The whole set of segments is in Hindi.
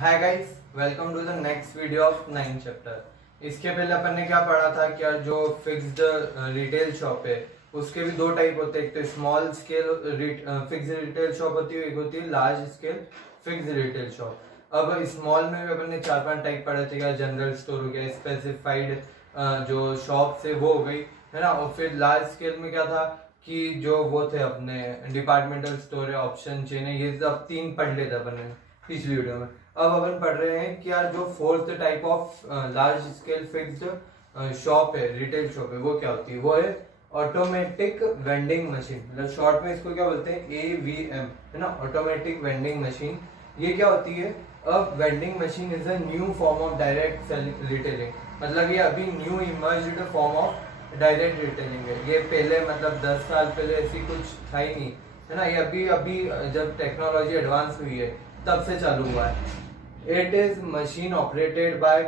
Hi guys, welcome to the next video of 9th chapter. इसके पहले अपन ने क्या पढ़ा था कि यार जो फिक्स्ड रिटेल शॉप है उसके भी दो टाइप होते हैं। एक तो small scale fixed retail shop होती है, एक होती है large scale fixed retail shop. अब स्मॉल में भी अपन ने 4-5 टाइप पढ़े थे। यार जनरल स्टोर हो गया, स्पेसिफाइड जो शॉप है वो हो गई, है ना। और फिर लार्ज स्केल में क्या था कि जो वो थे अपने डिपार्टमेंटल स्टोर है, ऑप्शन चेन है, ये सब 3 पढ़ लेते अपन ने पिछली वीडियो में। अब अपन पढ़ रहे हैं कि यार जो fourth type of large scale fixed shop है, रिटेल शॉप है, वो क्या होती है? वो है ऑटोमेटिक वेंडिंग मशीन। मतलब शॉर्ट में इसको क्या बोलते हैं? AVM, है ना, ऑटोमेटिक वेंडिंग मशीन। ये क्या होती है? अब vending machine is a new form of direct retailing. मतलब ये अभी new emerged form of direct retailing है। ये पहले मतलब 10 साल पहले ऐसी कुछ था ही नहीं, है ना। ये अभी अभी जब टेक्नोलॉजी एडवांस हुई है तब से चालू हुआ है। It is machine operated by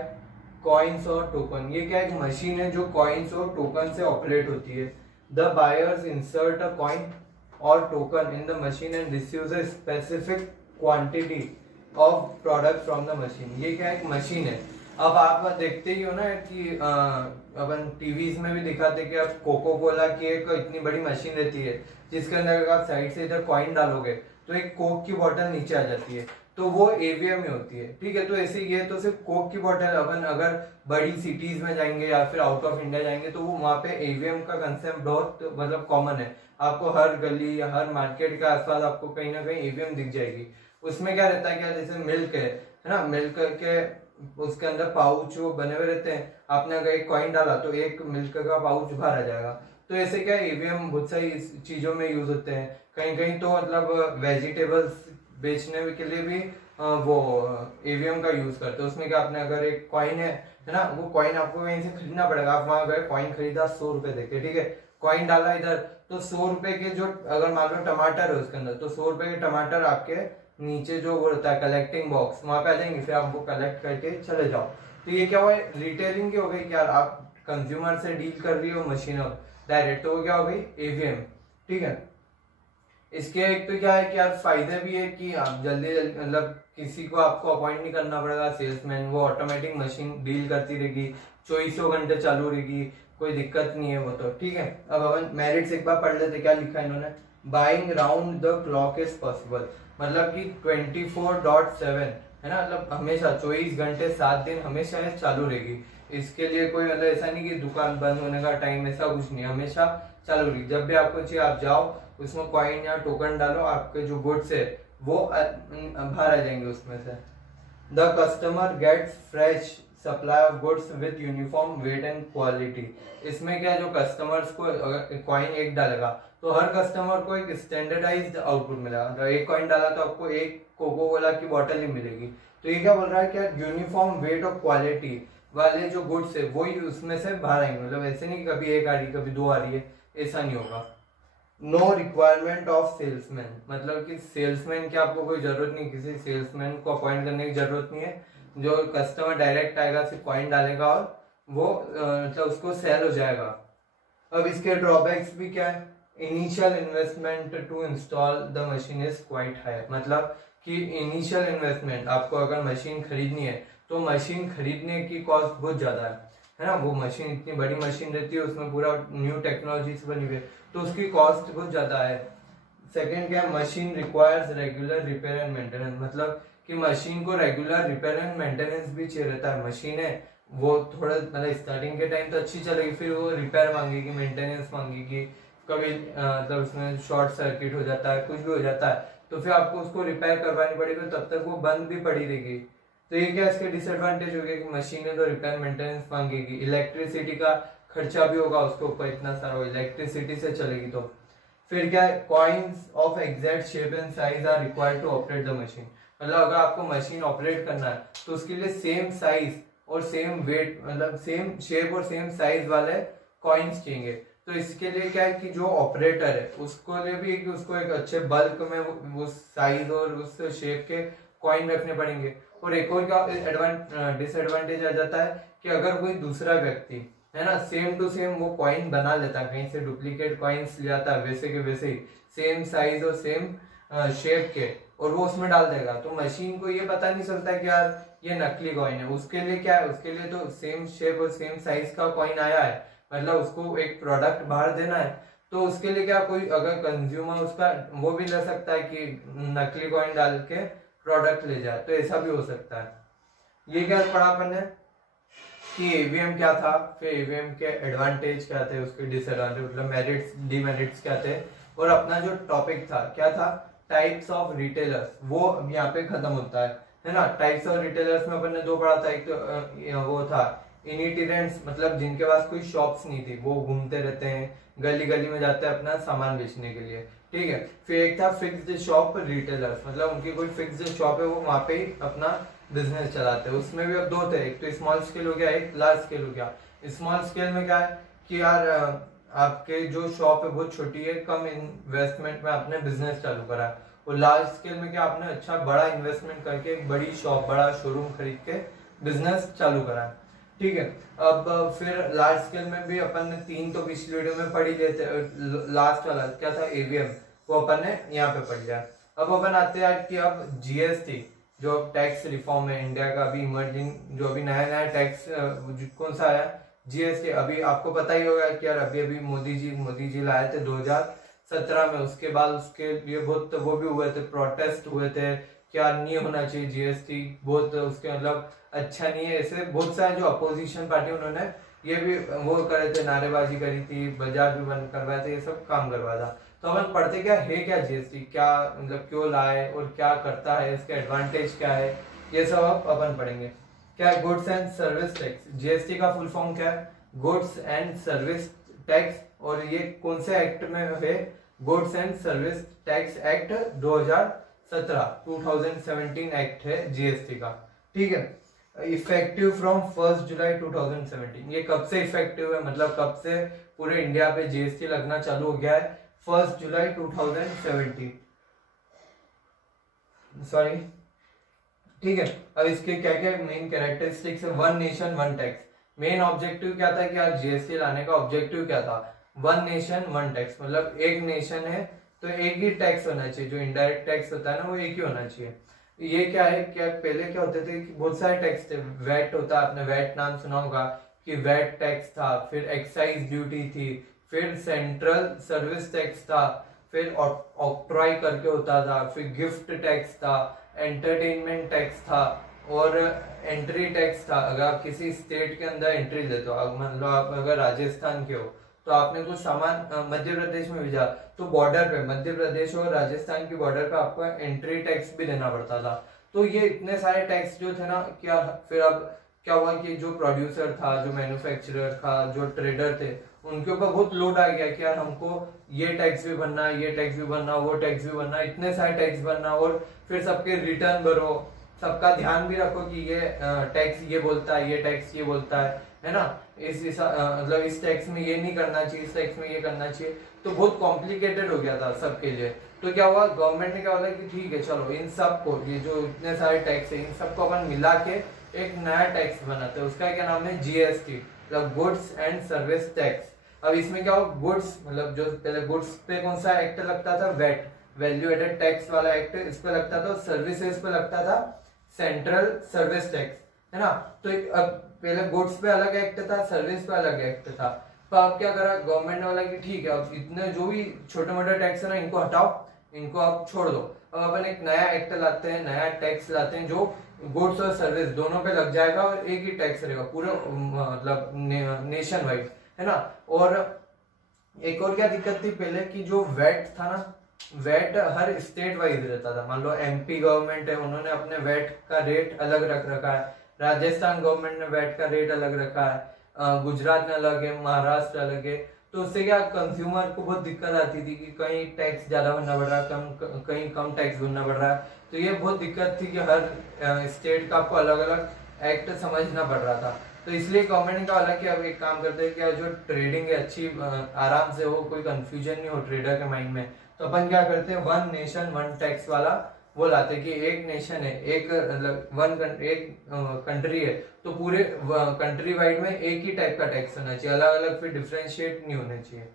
coins और टोकन। ये क्या एक मशीन है जो कॉइन्स और टोकन से ऑपरेट होती है। The buyers insert a coin और token in the machine and receives a specific quantity of product from the machine. ये क्या एक मशीन है। अब आप देखते ही हो ना कि अपन टीवीज में भी दिखाते कि अब कोको कोला की एक इतनी बड़ी मशीन रहती है जिसके अंदर अगर आप साइड से इधर कॉइन डालोगे तो एक कोक की बोतल नीचे आ जाती है, तो वो AVM में होती है। ठीक है, तो ऐसे ये तो सिर्फ कोक की बोतल। अपन अगर बड़ी सिटीज में जाएंगे या फिर आउट ऑफ इंडिया जाएंगे तो वो वहाँ पे AVM का कंसेप्ट बहुत मतलब कॉमन है। आपको हर गली या हर मार्केट के आसपास आपको कहीं ना कहीं AVM दिख जाएगी। उसमें क्या रहता है, क्या जैसे मिल्क है ना, मिल्क के उसके अंदर पाउच वो बने हुए रहते हैं। आपने अगर एक कॉइन डाला तो एक मिल्क का पाउच बाहर आ जाएगा। तो ऐसे क्या AVM बहुत सारी चीजों में यूज होते हैं। कहीं कहीं तो मतलब वेजिटेबल्स बेचने के लिए भी वो AVM का यूज करते हैं। उसमें क्या, आपने अगर एक कॉइन है ना, वो कॉइन आपको कहीं से खरीदना पड़ेगा। आप वहां गए, कॉइन खरीदा 100 रुपए देके, ठीक है, कॉइन डाला इधर, तो 100 रुपए के जो अगर मान लो टमाटर है उसके अंदर, तो 100 रुपए के टमाटर आपके नीचे जो वो रहता है कलेक्टिंग बॉक्स, वहां पे आ जाएंगे। फिर आप वो कलेक्ट करके चले जाओ। तो ये क्या हुआ, रिटेलिंग की हो गई कि यार आप कंज्यूमर से डील कर रही हो मशीन अब डायरेक्ट, तो वो क्या हो गई AVM। ठीक है, इसके एक तो क्या है कि यार फायदे भी है कि आप जल्दी जल्दी मतलब किसी को आपको अपॉइंट नहीं करना पड़ेगा सेल्समैन, वो ऑटोमेटिक मशीन डील करती रहेगी, 24 घंटे चालू रहेगी, कोई दिक्कत नहीं है वो तो। ठीक है, अब अपन मेरिट्स एक बार पढ़ लेते, क्या लिखा है इन्होंने। Buying round the clock is possible. मतलब कि 24/7, है ना, मतलब हमेशा 24 घंटे 7 दिन हमेशा ये चालू रहेगी। इसके लिए कोई मतलब ऐसा नहीं कि दुकान बंद होने का टाइम, ऐसा कुछ नहीं, हमेशा चालू रहेगी। जब भी आपको चाहिए आप जाओ, उसमें कॉइन या टोकन डालो, आपके जो गुड्स है वो बाहर आ जाएंगे उसमें से। The customer gets fresh supply of goods with uniform weight and quality. इसमें क्या, जो कस्टमर्स को कॉइन एक डालेगा तो हर कस्टमर को एक स्टैंडर्डाइज्ड आउटपुट मिलेगा। तो एक कॉइन डाला तो आपको एक कोको कोला की बोतल ही मिलेगी। तो ये क्या बोल रहा है, क्या यूनिफॉर्म वेट और क्वालिटी वाले जो गुड्स है वही उसमें से बाहर आएंगे। मतलब ऐसे नहीं कभी एक आ रही कभी दो आ रही है, ऐसा नहीं होगा। No requirement of salesman. मतलब कि सेल्समैन की आपको कोई जरूरत नहीं, किसी सेल्समैन को अपॉइंट करने की जरूरत नहीं है। जो कस्टमर डायरेक्ट आएगा, सिर्फ कॉइन डालेगा और वो मतलब उसको सेल हो जाएगा। अब इसके ड्रॉबैक्स भी क्या है, initial investment to install the machine is quite high. मतलब कि इनिशियल इन्वेस्टमेंट आपको अगर मशीन खरीदनी है तो मशीन खरीदने की कॉस्ट बहुत ज्यादा है ना। वो मशीन इतनी बड़ी मशीन रहती है, उसमें पूरा न्यू टेक्नोलॉजी से बनी हुई है, तो उसकी कॉस्ट बहुत ज्यादा है। सेकेंड क्या है, machine requires regular repair and maintenance. मतलब कि मशीन को रेगुलर रिपेयर एंड मेंटेनेंस भी चाहिए रहता है। मशीन है वो थोड़ा मतलब स्टार्टिंग के टाइम तो अच्छी चलेगी, फिर वो रिपेयर मांगेगी, मेंटेनेंस मांगेगी, कभी मतलब उसमें शॉर्ट सर्किट हो जाता है, कुछ भी हो जाता है, तो फिर आपको उसको रिपेयर करवानी पड़ेगी, तब तक वो बंद भी पड़ी रहेगी। तो ये क्या इसके डिसएडवांटेज हो गया कि मशीन है तो रिपेयर मेंटेनेंस मांगेगी, इलेक्ट्रिसिटी का खर्चा भी होगा उसके ऊपर इतना सारा, इलेक्ट्रिसिटी से चलेगी। तो फिर क्या है, coins of exact shape and size are required to operate the machine. मतलब अगर आपको मशीन ऑपरेट करना है तो उसके लिए सेम साइज और सेम वेट, मतलब सेम शेप और सेम साइज वाले कॉइन्स चाहिए। तो इसके लिए क्या है कि जो ऑपरेटर है उसको लिए भी उसको एक अच्छे बल्क में उस साइज और उस शेप के कॉइन रखने पड़ेंगे। और एक और क्या डिसएडवांटेज आ जाता है कि अगर कोई दूसरा व्यक्ति है ना सेम टू सेम वो कॉइन बना लेता है, कहीं से डुप्लीकेट कॉइन्स ले आता है वैसे के वैसे ही, सेम साइज और सेम शेप के, और वो उसमें डाल देगा, तो मशीन को ये पता नहीं चलता कि यार ये नकली कॉइन है। उसके लिए क्या है, उसके लिए तो सेम शेप और सेम साइज का कॉइन आया है, मतलब उसको एक प्रोडक्ट बाहर देना है, तो उसके लिए क्या कोई अगर कंज्यूमर उसका वो भी ले सकता है कि नकली कॉइन डाल के प्रोडक्ट ले जाए, तो ऐसा भी हो सकता है। ये क्या पढ़ा अपन ने कि ईवीएम क्या था, फिर ईवीएम के एडवांटेज क्या थे, उसके डिसएडवांटेज मतलब मेरिट्स डीमेरिट्स क्या थे, और अपना जो टॉपिक था क्या था, टाइप्स ऑफ रिटेलर्स, वो यहाँ पे खत्म होता है ना। टाइप्स ऑफ रिटेलर्स में अपन ने दो पढ़ा था, एक तो वो था इनिटिरेंट्स, मतलब जिनके पास कोई शॉप्स नहीं थी, वो घूमते रहते हैं, गली गली में जाते हैं अपना सामान बेचने के लिए, ठीक है। फिर एक था फिक्स्ड शॉप रिटेलर्स, मतलब उनकी कोई फिक्स्ड शॉप है, वो वहां पे ही अपना बिजनेस चलाते हैं। उसमें भी अब दो थे, एक तो स्मॉल स्केल हो गया, एक लार्ज स्केल हो गया। स्मॉल स्केल में क्या है कि यार आपके जो शॉप है बहुत छोटी है, कम इन्वेस्टमेंट में आपने बिजनेस चालू करा है, और लार्ज स्केल में क्या आपने अच्छा बड़ा इन्वेस्टमेंट करके एक बड़ी शॉप, बड़ा शोरूम खरीद के बिजनेस चालू करा है, ठीक है। अब फिर लार्ज स्केल में भी अपन ने तीन तो पिछली वीडियो में पढ़ी लेते, लास्ट वाला क्या था ईवीएम, वो अपन ने यहाँ पे पढ़ लिया। अब अपन आते हैं कि अब जीएसटी जो टैक्स रिफॉर्म है इंडिया का, अभी इमर्जिंग जो अभी नया नया टैक्स कौन सा आया, जीएसटी। अभी आपको पता ही होगा कि यार अभी अभी मोदी जी लाए थे 2017 में, उसके बाद उसके लिए बहुत वो भी हुए थे, प्रोटेस्ट हुए थे कि यार नहीं होना चाहिए जीएसटी, बहुत उसके मतलब अच्छा नहीं है। ऐसे बहुत सारे जो अपोजिशन पार्टी उन्होंने ये भी वो करे थे, नारेबाजी करी थी, बाजार भी बंद करवाए थे, ये सब काम करवाया था। तो अपन पढ़ते क्या है, क्या जीएसटी क्या मतलब क्यों लाए और क्या करता है, इसके एडवांटेज क्या है, ये सब अपन पढ़ेंगे। क्या है goods and service tax, GST का फुल फॉर्म क्या है, गुड्स एंड सर्विस टैक्स, और ये कौन से एक्ट में है, goods and service tax act 2017 act है जीएसटी का, ठीक है। इफेक्टिव फ्रॉम 1 जुलाई 2017, ये कब से इफेक्टिव है, मतलब कब से पूरे इंडिया पे जीएसटी लगना चालू हो गया है, 1 जुलाई 2017, सॉरी, ठीक है। अब इसके क्या क्या मेन कैरेक्टरिस्टिक्स है, one nation one tax, main objective क्या था कि यार जीएसटी लाने का ऑब्जेक्टिव क्या था, वन नेशन वन टैक्स, मतलब एक नेशन है तो एक ही टैक्स होना चाहिए, जो इनडायरेक्ट टैक्स होता है ना वो एक ही होना चाहिए। ये क्या है, क्या पहले क्या होते थे कि बहुत सारे टैक्स थे, वैट होता है, आपने वैट नाम सुना होगा कि वैट टैक्स था, फिर एक्साइज ड्यूटी थी, फिर सेंट्रल सर्विस टैक्स था, फिर ऑक्ट्रॉय करके होता था, फिर गिफ्ट टैक्स था, एंटरटेनमेंट टैक्स था, और एंट्री टैक्स था। अगर आप किसी स्टेट के अंदर एंट्री लेते हो, मान लो आप अगर राजस्थान के हो तो आपने कुछ सामान मध्य प्रदेश में भेजा, तो बॉर्डर पे मध्य प्रदेश और राजस्थान की बॉर्डर पे आपको एंट्री टैक्स भी देना पड़ता था। तो ये इतने सारे टैक्स जो थे ना, क्या फिर अब क्या हुआ कि जो प्रोड्यूसर था, जो मैन्युफैक्चरर था, जो ट्रेडर थे, उनके ऊपर बहुत लोड आ गया कि यार हमको ये टैक्स भी भरना, ये टैक्स भी भरना, वो टैक्स भी भरना, इतने सारे टैक्स भरना, और फिर सबके रिटर्न भरो, सबका ध्यान भी रखो कि ये टैक्स ये बोलता है, ये टैक्स ये बोलता है ना, मतलब इस टैक्स में ये नहीं करना चाहिए, इस टैक्स में ये करना चाहिए, तो बहुत कॉम्प्लिकेटेड हो गया था सबके लिए। तो क्या हुआ, गवर्नमेंट ने क्या बोला कि ठीक है चलो इन सबको, ये जो इतने सारे टैक्स है, इन सबको अपन मिला के एक नया टैक्स बनाते हैं, उसका क्या नाम है जीएसटी, मतलब गुड्स एंड सर्विस टैक्स। अब इसमें क्या हो, गुड्स मतलब जो पहले गुड्स पे कौन सा एक्ट लगता था, वैट, वैल्यू एडेड टैक्स वाला एक्ट इस पे लगता था, सर्विसेज पे लगता था सेंट्रल सर्विस टैक्स, है ना। तो अब पहले गुड्स पे अलग एक्ट था, सर्विस पे अलग एक्ट था, तो अब क्या करा गवर्नमेंट ने बोला कि ठीक है अब इतने जो भी छोटे मोटे टैक्स है ना इनको हटाओ, इनको आप छोड़ दो, अब अपन एक नया एक्ट लाते हैं, नया टैक्स लाते हैं जो गुड्स और सर्विस दोनों पे लग जाएगा, और एक ही टैक्स रहेगा पूरे मतलब नेशन वाइड, है ना। और एक और क्या दिक्कत थी पहले कि जो वैट था ना, वैट हर स्टेट वाइज रहता था। मान लो एमपी गवर्नमेंट है, उन्होंने अपने वैट का रेट अलग रख रखा है, राजस्थान गवर्नमेंट ने वैट का रेट अलग रखा है, गुजरात में अलग है, महाराष्ट्र अलग है। तो उससे क्या कंज्यूमर को बहुत दिक्कत आती थी कि कहीं टैक्स ज्यादा भरना पड़ रहा है, कहीं कम टैक्स भरना पड़ रहा है। तो ये बहुत दिक्कत थी कि हर स्टेट का आपको अलग अलग एक्ट समझना पड़ रहा था। तो इसलिए गवर्नमेंट ने कहा कि अब एक काम करते हैं कि जो ट्रेडिंग है अच्छी आराम से हो, कोई कंफ्यूजन नहीं हो ट्रेडर के माइंड में, तो अपन क्या करते हैं वन नेशन वन टैक्स वाला वो लाते कि एक नेशन है, एक मतलब एक कंट्री है, तो पूरे कंट्री वाइड में एक ही टाइप का टैक्स होना चाहिए, अलग अलग फिर डिफरेंशिएट नहीं होने चाहिए।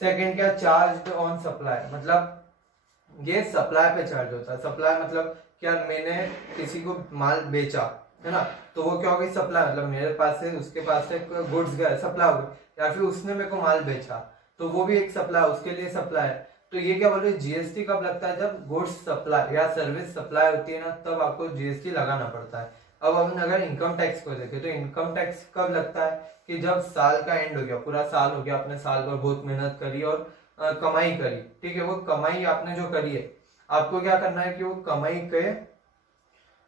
सेकंड क्या, चार्ज ऑन सप्लाई, मतलब ये सप्लाई पे चार्ज होता है। सप्लाई मतलब क्या, मैंने किसी को माल बेचा है ना, तो वो क्या होगी सप्लाई, मतलब मेरे पास से उसके पास से गुड्स गया, सप्लाई हो गई, या फिर उसने मेरे को माल बेचा तो वो भी एक सप्लाई, उसके लिए सप्लाई है। तो ये क्या बोल रहे, जीएसटी कब लगता है, जब गुड्स सप्लाई या सर्विस सप्लाई होती है ना, तब आपको जीएसटी लगाना पड़ता है। अब अपन अगर इनकम टैक्स को देखें तो इनकम टैक्स कब लगता है, कि जब साल का एंड हो गया, पूरा साल हो गया, आपने साल भर बहुत मेहनत करी और कमाई करी, ठीक है, वो कमाई आपने जो करी है, आपको क्या करना है कि वो कमाई के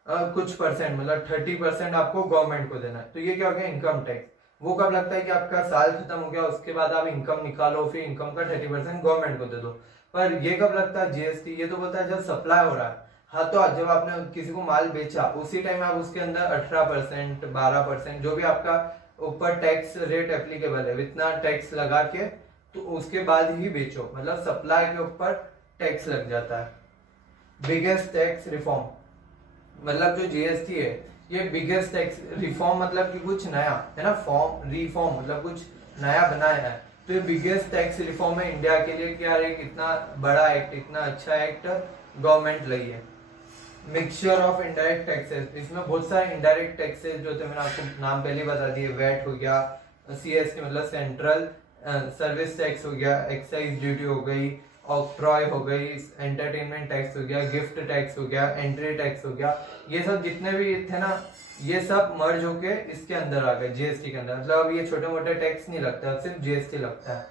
कुछ परसेंट मतलब 30% आपको गवर्नमेंट को देना है। तो ये क्या हो गया इनकम टैक्स। वो कब लगता है कि आपका साल खत्म हो गया, उसके बाद आप इनकम निकालो, फिर इनकम का 30% गवर्नमेंट को दे दो। पर ये कब लगता है जीएसटी, ये तो बोलता है जब सप्लाई हो रहा है। हाँ, तो जब आपने किसी को माल बेचा उसी टाइम आप उसके अंदर 18% 12% जो भी आपका ऊपर टैक्स रेट एप्लीकेबल है इतना टैक्स लगा के, तो उसके बाद ही बेचो, मतलब सप्लाई के ऊपर टैक्स लग जाता है। बिगेस्ट टैक्स रिफॉर्म, मतलब जो जीएसटी है ये बिगेस्ट टैक्स रिफॉर्म, मतलब कि कुछ नया है ना, फॉर्म रिफॉर्म मतलब कुछ नया बनाया है। तो ये बिगेस्ट टैक्स रिफॉर्म है इंडिया के लिए, क्या एक इतना बड़ा एक्ट, इतना अच्छा एक्ट गवर्नमेंट लाई है। मिक्सचर ऑफ इनडायरेक्ट टैक्सेस, इसमें बहुत सारे इनडायरेक्ट टैक्सेस जो थे, मैंने आपको नाम पहले बता दिए, वैट हो गया, सीएसटी मतलब सेंट्रल सर्विस टैक्स हो गया, एक्साइज ड्यूटी हो गई, ऑक्ट्रॉय हो गई, एंटरटेनमेंट टैक्स हो गया, गिफ्ट टैक्स हो गया, एंट्री टैक्स हो गया, ये सब जितने भी थे ना, ये सब मर्ज होके इसके अंदर आ गए जीएसटी के अंदर। मतलब अब ये छोटे मोटे टैक्स नहीं लगते, अब सिर्फ जीएसटी लगता है।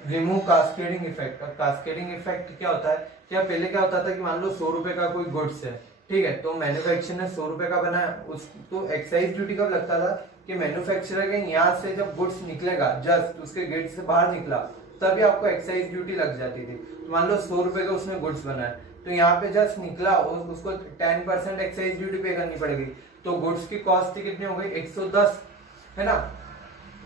Remove cascading effect. Cascading effect क्या होता है, क्या पहले क्या होता था कि मान लो 100 रुपए का कोई गुड्स है, ठीक है, तो मैन्युफैक्चरर ने 100 रुपए का बनाया, उस तो एक्साइज ड्यूटी कब लगता था कि मैन्युफैक्चरर के यहाँ से जब गुड्स निकलेगा, जस्ट उसके गेट से बाहर निकला, तभी आपको एक्साइज ड्यूटी लग जाती थी। तो मान लो 100 रुपए का उसने गुड्स बनाया, तो यहाँ पे जस्ट निकला, उसको 10% एक्साइज ड्यूटी पे करनी पड़ेगी, तो गुड्स की कॉस्ट कितनी हो गई 110, है ना।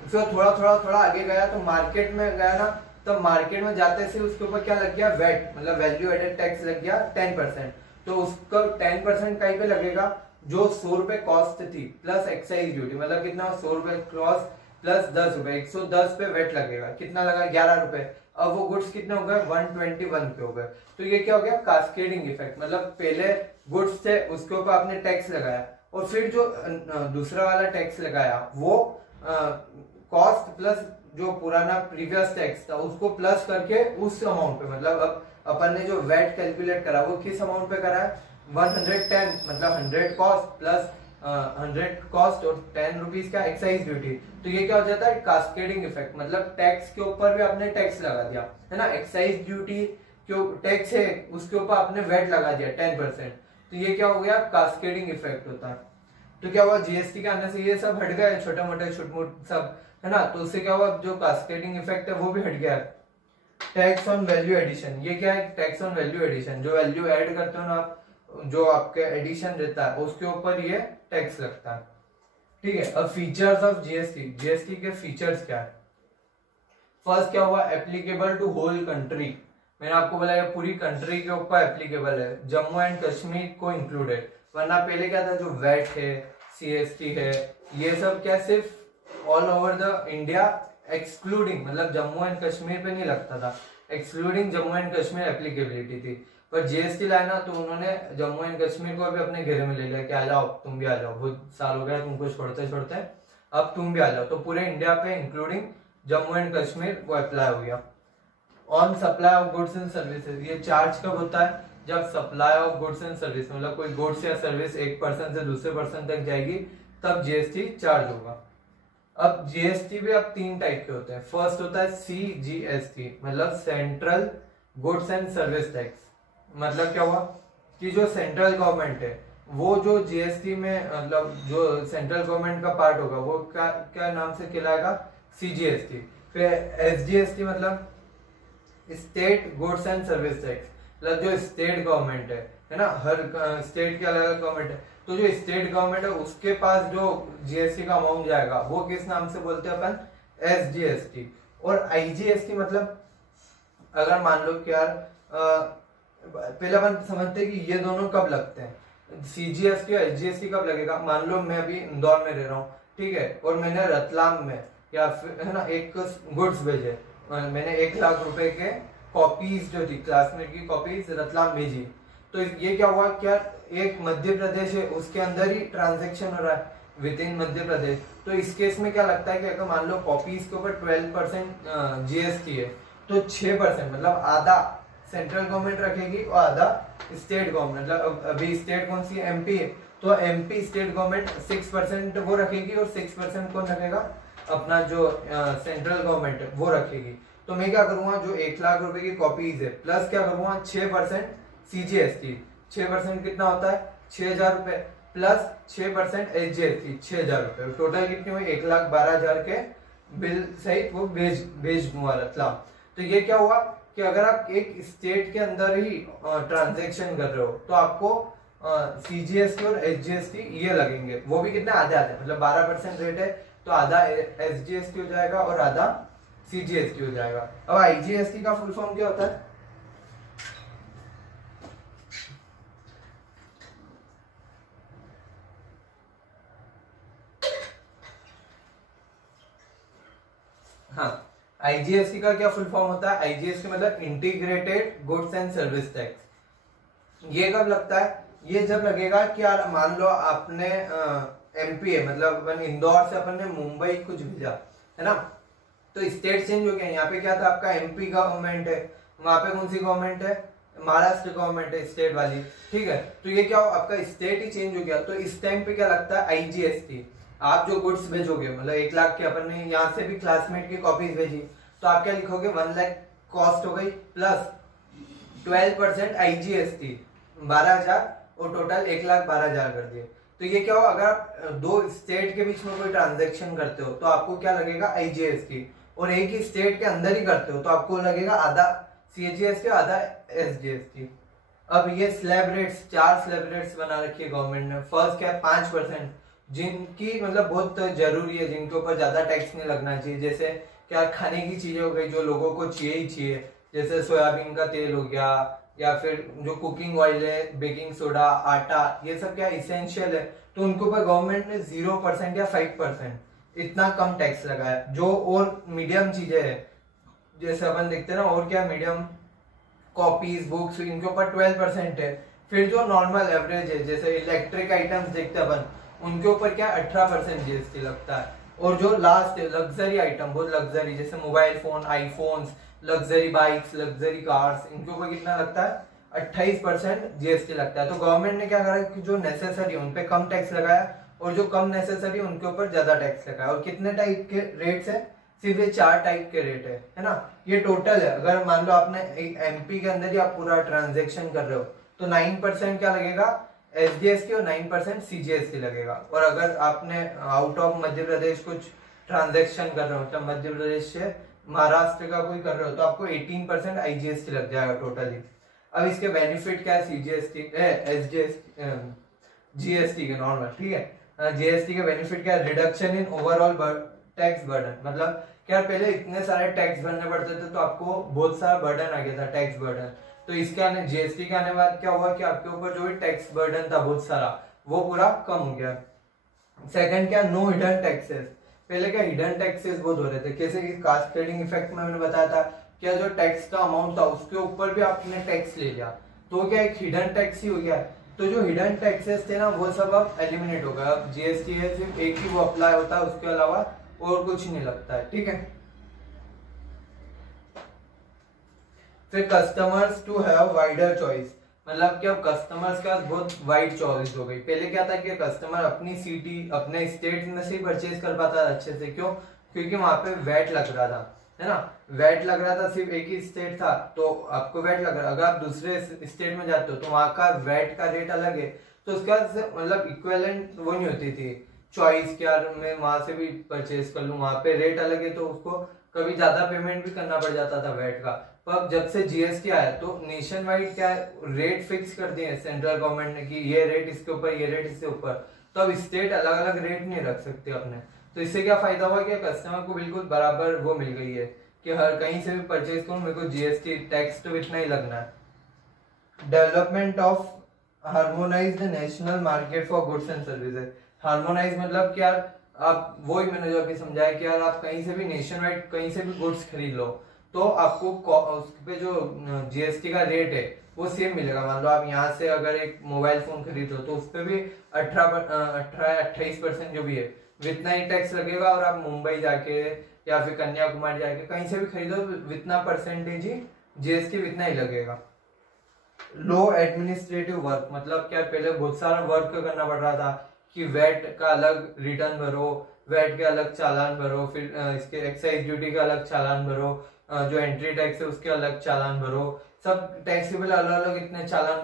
फिर थोड़ा थोड़ा थोड़ा आगे गया तो मार्केट में गया ना, तब मार्केट में जाते से उसके ऊपर क्या लग गया, वेट मतलब वैल्यू एडेड टैक्स लग गया 10%। तो उसका 10% कहीं पे लगेगा, जो 100 रुपए कॉस्ट थी प्लस एक्साइज ड्यूटी, मतलब कितना 100 रुपए कॉस्ट प्लस 10 रुपए, 110 पे वेट लगेगा, कितना लगा 11 रुपए। अब वो गुड्स कितने हो गए 121 के हो गए। तो ये क्या हो गया कास्केडिंग इफेक्ट, मतलब पहले गुड्स थे उसके ऊपर आपने टैक्स लगाया, और फिर जो दूसरा वाला टैक्स लगाया वो कॉस्ट प्लस जो पुराना प्रीवियस टैक्स था उसको प्लस करके उस अमाउंट पे, मतलब अब अपन ने जो वेट कैलकुलेट करा वो किस अमाउंट पे करा है 110, मतलब 100 कॉस्ट प्लस 100 कॉस्ट और 10 रुपीज का एक्साइज ड्यूटी। तो ये क्या हो जाता है कास्केडिंग इफेक्ट, मतलब टैक्स के ऊपर भी आपने टैक्स लगा दिया, है ना, एक्साइज ड्यूटी जो टैक्स है उसके ऊपर आपने वेट लगा दिया 10%, तो ये क्या हो गया कास्केडिंग इफेक्ट होता है। तो क्या हुआ जीएसटी के आने से ये सब हट गए, छोटे मोटे छुटमुट सब, है ना, तो उससे क्या हुआ जो कास्केडिंग इफेक्ट है वो भी हट गया। टैक्स ऑन वैल्यू एडिशन, ये क्या है टैक्स ऑन वैल्यू एडिशन, जो वैल्यू ऐड करते हो ना आप, जो आपके एडिशन रहता है उसके ऊपर ये टैक्स लगता है, ठीक है। अब फीचर्स ऑफ जीएसटी, जीएसटी के फीचर्स क्या है। फर्स्ट क्या हुआ एप्लीकेबल टू होल कंट्री, मैंने आपको बोला पूरी कंट्री के ऊपर एप्लीकेबल है, जम्मू एंड कश्मीर को इंक्लूडेड, वरना पहले क्या था जो वैट है सीएसटी है ये सब क्या सिर्फ all over the India excluding, मतलब जम्मू एंड कश्मीर पे नहीं लगता था, excluding Jammu and Kashmir applicability थी। पर जीएसटी लाया ना तो उन्होंने जम्मू एंड कश्मीर को भी अपने घेरे में ले लिया कि आ जाओ तुम भी आ जाओ, बहुत साल हो गया तुमको छोड़ते छोड़ते, अब तुम भी आ जाओ, तो पूरे इंडिया पे इंक्लूडिंग जम्मू एंड कश्मीर वो अप्लाई हो गया। On supply of goods and services, ये चार्ज कब होता है जब supply of goods and service, मतलब कोई गुड्स या सर्विस एक पर्सन से दूसरे पर्सन तक जाएगी तब जीएसटी चार्ज होगा। अब जीएसटी भी अब 3 टाइप के होते हैं। फर्स्ट होता है सीजीएसटी, मतलब central goods and service tax. मतलब क्या हुआ कि जो सेंट्रल गवर्नमेंट है वो जो जीएसटी में, मतलब जो सेंट्रल गवर्नमेंट का पार्ट होगा वो क्या क्या नाम से कहलाएगा सीजीएसटी। फिर एसजीएसटी मतलब state goods and service tax, मतलब जो स्टेट गवर्नमेंट है ना, हर स्टेट के अलग अलग गवर्नमेंट है, तो जो स्टेट गवर्नमेंट है उसके पास जो जीएसटी का अमाउंट जाएगा वो किस नाम से बोलते हैं अपन एसजीएसटी। और आईजीएसटी मतलब अगर मान लो कि यार पहले अपन समझते हैं कि ये दोनों कब लगते हैं, सीजीएसटी और एसजीएसटी कब लगेगा। मान लो मैं अभी इंदौर में रह रहा हूँ, ठीक है, और मैंने रतलाम में या फिर है ना एक गुड्स भेजे, मैंने 1 लाख रुपए के कॉपीज जो थी क्लासमेट की कॉपीज रतलाम भेजी। तो ये क्या हुआ, क्या एक मध्य प्रदेश है उसके अंदर ही ट्रांजेक्शन हो रहा है विद इन मध्य प्रदेश। तो इस केस में क्या लगता है कि अगर मान लो कॉपीज के ऊपर 12% जीएसटी है तो 6% मतलब आधा सेंट्रल गवर्नमेंट रखेगी और आधा स्टेट गवर्नमेंट, मतलब अभी स्टेट कौन सी एमपी है तो एमपी स्टेट गवर्नमेंट 6% वो रखेगी और 6% कौन रखेगा, अपना जो सेंट्रल गवर्नमेंट है वो रखेगी। तो मैं क्या करूंगा, जो 1 लाख रुपए की कॉपीज है प्लस क्या करूंगा 6% सीजीएसटी, 6% कितना होता है 6,000 रुपए प्लस 6% एसजीएसटी 6,000 रुपए, टोटल कितने हुए 1,12,000 के बिल सहित वो भेज दूंगा रतलाम। तो ये क्या हुआ कि अगर आप एक स्टेट के अंदर ही ट्रांजेक्शन कर रहे हो तो आपको सीजीएसटी और एसजीएसटी ये लगेंगे, वो भी कितने आधे आधे, मतलब 12% रेट है तो आधा एसजीएसटी हो जाएगा और आधा सीजीएसटी हो जाएगा। अब आईजीएसटी का फुल फॉर्म क्या होता है, हाँ आईजीएसटी का क्या फुल फॉर्म होता है, आईजीएसटी मतलब integrated goods and service tax. ये कब लगता है, ये जब लगेगा कि यार मान लो आपने एमपी है, मतलब अपन इंदौर से अपन ने मुंबई कुछ भेजा है ना, तो स्टेट चेंज हो गया, यहाँ पे क्या था आपका एमपी गवर्नमेंट है, वहां पे कौन सी गवर्नमेंट है, महाराष्ट्र गवर्नमेंट है स्टेट वाली, ठीक है। तो ये क्या हो आपका स्टेट ही चेंज हो गया, तो इस टाइम पे क्या लगता है आईजीएसटी। आप जो गुड्स भेजोगे मतलब 1 लाख के अपन ने यहाँ से भी क्लासमेट की कॉपीज भेजी तो आप क्या लिखोगे 1 लाख कॉस्ट हो गई प्लस 12% आईजीएसटी 12,000 और टोटल 1,12,000 कर दिए। तो ये क्या हो, अगर आप दो स्टेट के बीच में कोई ट्रांजेक्शन करते हो तो आपको क्या लगेगा आईजीएसटी, और एक ही स्टेट के अंदर ही करते हो तो आपको लगेगा आधा सीजीएसटी आधा एसजीएसटी। अब ये स्लैब रेट्स, 4 स्लैब रेट्स बना रखी है गवर्नमेंट ने। फर्स्ट क्या है 5%, जिनकी मतलब बहुत जरूरी है, जिनके ऊपर ज्यादा टैक्स नहीं लगना चाहिए, जैसे क्या खाने की चीजें हो गई जो लोगों को चाहिए ही चाहिए, जैसे सोयाबीन का तेल हो गया या फिर जो कुकिंग ऑयल है, बेकिंग सोडा, आटा, ये सब क्या इसेंशियल है, तो उनके ऊपर गवर्नमेंट ने 0% या 5% इतना कम टैक्स लगाया। जो और मीडियम चीजें है जैसे अपन देखते हैं ना, और क्या मीडियम कॉपीज बुक्स इनके ऊपर 12% है। फिर जो नॉर्मल एवरेज है जैसे इलेक्ट्रिक आइटम्स देखते हैं अपन, उनके ऊपर क्या 18% जीएसटी लगता है। और जो लास्ट है लग्जरी आइटम, बहुत लग्जरी जैसे mobile phone, iPhones, luxury bikes, luxury cars, इनके ऊपर कितना लगता है 28% जीएसटी लगता है। तो गवर्नमेंट ने क्या करा कि जो नेसेसरी उन पे कम टैक्स लगाया और जो कम नेसेसरी उनके ऊपर ज्यादा टैक्स लगाया। और कितने टाइप के रेट्स है, सिर्फ ये 4 टाइप के रेट है ना। ये टोटल है, अगर मान लो आपने एमपी के अंदर ही आप पूरा ट्रांजेक्शन कर रहे हो तो 9% क्या लगेगा एसडीएसटी और 9% सीजीएसटी लगेगा। और अगर आपने आउट ऑफ मध्य प्रदेश कुछ ट्रांजेक्शन कर रहे हो, मतलब मध्य प्रदेश से महाराष्ट्र का कोई कर रहे हो तो आपको 18% आईजीएसटी लग जाएगा टोटली। अब इसके बेनिफिट क्या है, सीजीएसटी एसडीएसटी जीएसटी के नॉर्मल, ठीक है। जीएसटी के बेनिफिट क्या है, reduction in overall tax burden, मतलब क्या पहले इतने सारे टैक्स भरने पड़ते थे तो आपको बहुत सारा बर्डन आ गया था, टैक्स बर्डन। तो इसके आने जीएसटी के आने बाद क्या हुआ कि आपके ऊपर जो भी टैक्स बर्डन था बहुत सारा वो पूरा कम हो गया। सेकंड क्या, नो हिडन टैक्सेस। पहले क्या हिडन टैक्सेस बहुत हो रहे थे, कैसे कि कास्केडिंग इफेक्ट में मैंने बताया था, क्या जो टैक्स का अमाउंट था उसके ऊपर भी आपने टैक्स ले लिया तो क्या एक हिडन टैक्स ही हो गया। तो जो हिडन टैक्सेस थे ना वो सब अब एलिमिनेट हो गया। अब जीएसटी है सिर्फ एक ही वो अप्लाई होता है, उसके अलावा और कुछ नहीं लगता है, ठीक है। फिर customers to have wider choice, मतलब कि अब कस्टमर्स के पास बहुत वाइड चॉइस हो गई। पहले क्या था कि कस्टमर अपनी सिटी अपने स्टेट में से ही परचेज कर पाता था अच्छे से, क्यों, क्योंकि वहां पे वैट लग रहा था, है ना। वैट लग रहा था, सिर्फ एक ही स्टेट था तो आपको वैट लग रहा है। अगर आप दूसरे स्टेट में जाते हो तो वहां का वैट का रेट अलग है, तो उसके बाद मतलब इक्विवेलेंट वो नहीं होती थी चॉइस, क्या मैं वहां से भी परचेज कर लूं, वहां पे रेट अलग है तो उसको कभी ज्यादा पेमेंट भी करना पड़ जाता था वैट का। पर जब से जीएसटी आया तो नेशन वाइड क्या रेट फिक्स कर दिए सेंट्रल गवर्नमेंट ने कि ये रेट इसके ऊपर, ये रेट इसके ऊपर, तो अब स्टेट अलग अलग रेट नहीं रख सकते अपने। तो इससे क्या फायदा हुआ कि कस्टमर को बिल्कुल बराबर वो मिल गई है कि हर कहीं से भी परचेज करूं मेरे को जीएसटी टैक्स तो इतना ही लगना है। Development of harmonised national market for goods and services. Harmonise मतलब क्या, आप वही मैंने जो अभी समझाया कि यार आप कहीं से भी नेशन वाइड कहीं से भी गुड्स खरीद लो तो आपको उस पे जो जीएसटी का रेट है वो सेम मिलेगा। मान लो आप यहाँ से अगर एक मोबाइल फोन खरीद हो तो उस पर भी 28% जो भी है इतना ही टैक्स लगेगा, और आप मुंबई जाके या फिर कन्याकुमारी जाके कहीं से भी खरीदो इतना परसेंटेज ही जीएसटी इतना ही लगेगा। लो एडमिनिस्ट्रेटिव वर्क मतलब क्या, पहले बहुत सारा वर्क करना पड़ रहा था कि वैट का अलग रिटर्न भरो, वैट के अलग चालान भरो, फिर इसके एक्साइज ड्यूटी का अलग चालान भरो, जो एंट्री टैक्स है उसके अलग चालान भरो, सब टैक्स के अलग अलग इतने चालान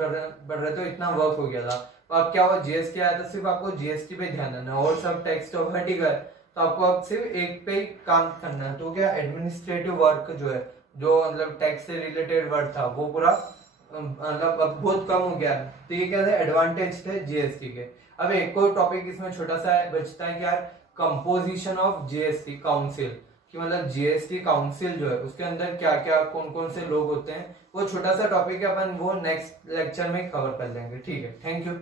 बढ़ रहे, तो इतना वर्क हो गया था। तो अब क्या हुआ, जीएसटी आया तो सिर्फ आपको जीएसटी पे ध्यान देना, और सब टैक्स तो हट ही गए, तो आपको अब सिर्फ एक पे ही काम करना है। तो क्या एडमिनिस्ट्रेटिव वर्क जो है, जो मतलब टैक्स से रिलेटेड वर्क था वो पूरा मतलब अब बहुत कम हो गया। तो ये क्या थे एडवांटेज थे जीएसटी के। अब एक और टॉपिक इसमें छोटा सा बचता है कि यार कंपोजिशन ऑफ जीएसटी काउंसिल, कि मतलब जीएसटी काउंसिल जो है उसके अंदर क्या क्या कौन कौन से लोग होते हैं, वो छोटा सा टॉपिक है, अपन वो नेक्स्ट लेक्चर में कवर कर लेंगे। ठीक है, थैंक यू।